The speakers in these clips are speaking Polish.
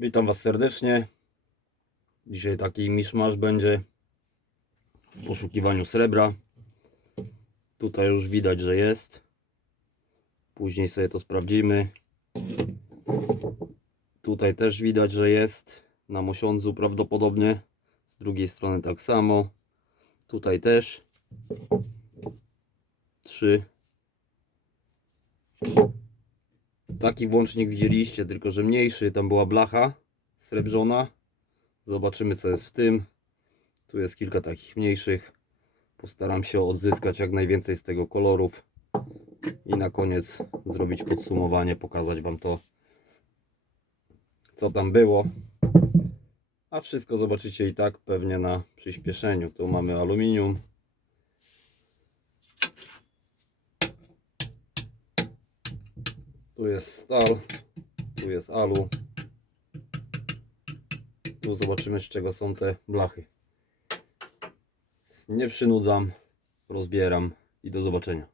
Witam Was serdecznie. Dzisiaj taki miszmasz będzie w poszukiwaniu srebra. Tutaj już widać, że jest. Później sobie to sprawdzimy. Tutaj też widać, że jest. Na mosiądzu prawdopodobnie. Z drugiej strony tak samo. Tutaj też. Trzy. Taki włącznik widzieliście, tylko że mniejszy. Tam była blacha srebrzona. Zobaczymy co jest w tym. Tu jest kilka takich mniejszych. Postaram się odzyskać jak najwięcej z tego kolorów. I na koniec zrobić podsumowanie, pokazać Wam to, co tam było. A wszystko zobaczycie i tak pewnie na przyspieszeniu. Tu mamy aluminium. Tu jest stal, tu jest alu. Tu zobaczymy z czego są te blachy. Nie przynudzam, rozbieram i do zobaczenia.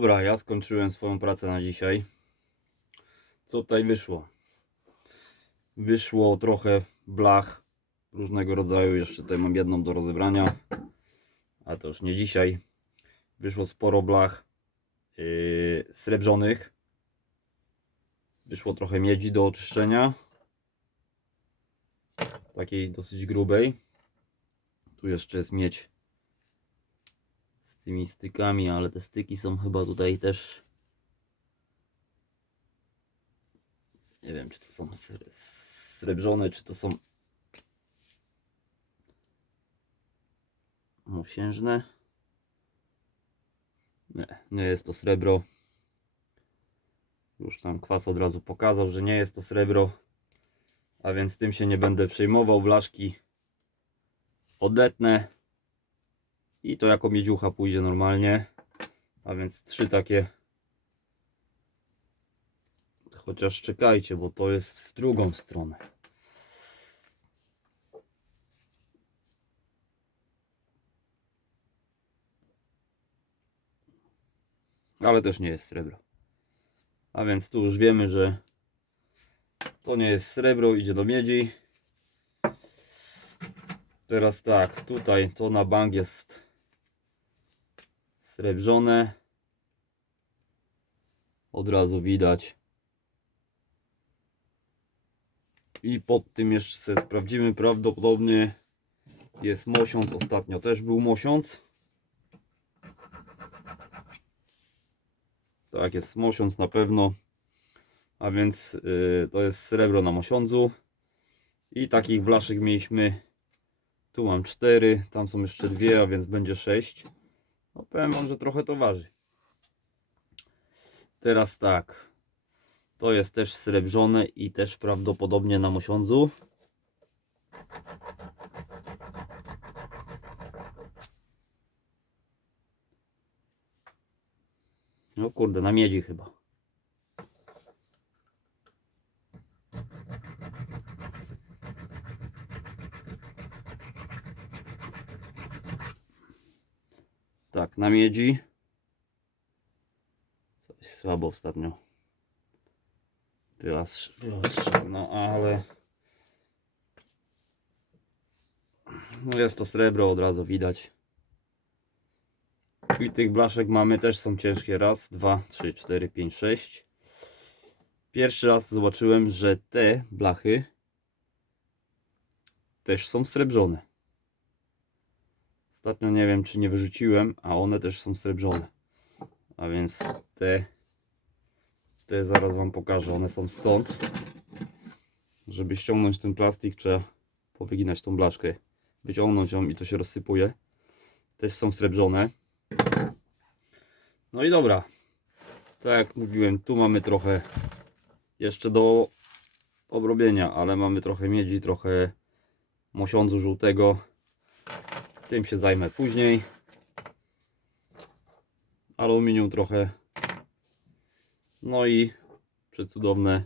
Dobra, ja skończyłem swoją pracę na dzisiaj. Co tutaj wyszło? Wyszło trochę blach różnego rodzaju. Jeszcze tutaj mam jedną do rozebrania, a to już nie dzisiaj. Wyszło sporo blach yy, srebrzonych. Wyszło trochę miedzi do oczyszczenia. Takiej dosyć grubej. Tu jeszcze jest miedź z tymi stykami, ale te styki są chyba tutaj też. Nie wiem, czy to są sre- srebrzone, czy to są mosiężne. Nie, nie jest to srebro. Już tam kwas od razu pokazał, że nie jest to srebro. A więc tym się nie będę przejmował. Blaszki odetnę. I to jako miedziucha pójdzie normalnie. A więc trzy takie. Chociaż czekajcie, bo to jest w drugą stronę. Ale też nie jest srebro. A więc tu już wiemy, że to nie jest srebro, idzie do miedzi. Teraz tak, tutaj to na bank jest srebrzone. Od razu widać. I pod tym jeszcze sprawdzimy. Prawdopodobnie jest mosiąc. Ostatnio też był mosiąc. Tak, jest mosiąc na pewno. A więc y, to jest srebro na mosiądzu. I takich blaszek mieliśmy. Tu mam cztery, tam są jeszcze dwie, a więc będzie sześć. No powiem wam, że trochę to waży. Teraz tak. To jest też srebrzone i też prawdopodobnie na mosiądzu. No kurde, na miedzi chyba. Tak, na miedzi. Coś słabo ostatnio. Wyostrz, wyostrz, no ale... No jest to srebro, od razu widać. I tych blaszek mamy też są ciężkie. Raz, dwa, trzy, cztery, pięć, sześć. Pierwszy raz zobaczyłem, że te blachy też są srebrzone. Ostatnio nie wiem, czy nie wyrzuciłem, a one też są srebrzone. A więc te, te zaraz Wam pokażę. One są stąd. Żeby ściągnąć ten plastik, trzeba powyginać tą blaszkę. Wyciągnąć ją i to się rozsypuje. Też są srebrzone. No i dobra. Tak jak mówiłem, tu mamy trochę jeszcze do obrobienia, ale mamy trochę miedzi, trochę mosiądzu żółtego. Tym się zajmę później. Aluminium trochę. No i przecudowne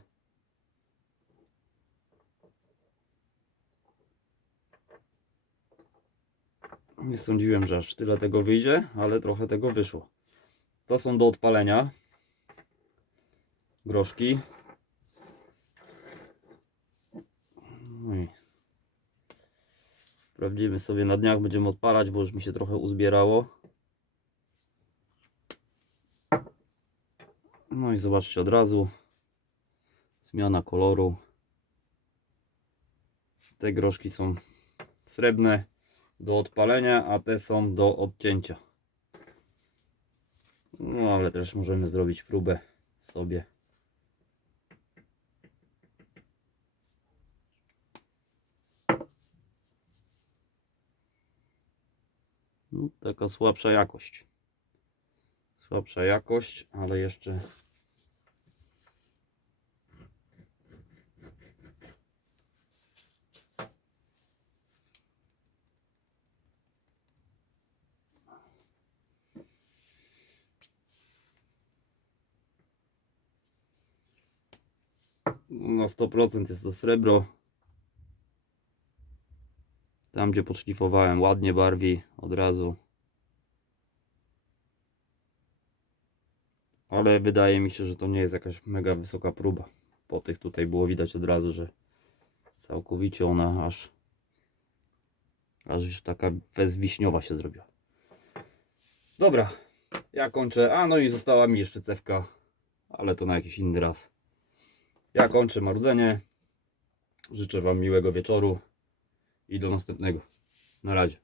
Nie sądziłem, że aż tyle tego wyjdzie, ale trochę tego wyszło. To są do odpalenia. Groszki. No Sprawdzimy sobie na dniach, będziemy odpalać, bo już mi się trochę uzbierało. No i zobaczcie od razu. Zmiana koloru. Te groszki są srebrne do odpalenia, a te są do odcięcia. No ale też możemy zrobić próbę sobie. No, taka słabsza jakość. Słabsza jakość, ale jeszcze na 100% jest to srebro. Tam gdzie podszlifowałem ładnie barwi od razu. ale wydaje mi się, że to nie jest jakaś mega wysoka próba. Po tych tutaj było widać od razu, że całkowicie ona aż aż już taka bezwiśniowa się zrobiła. Dobra, ja kończę. A no i została mi jeszcze cewka, ale to na jakiś inny raz. Ja kończę marudzenie. Życzę Wam miłego wieczoru i do następnego. Na razie.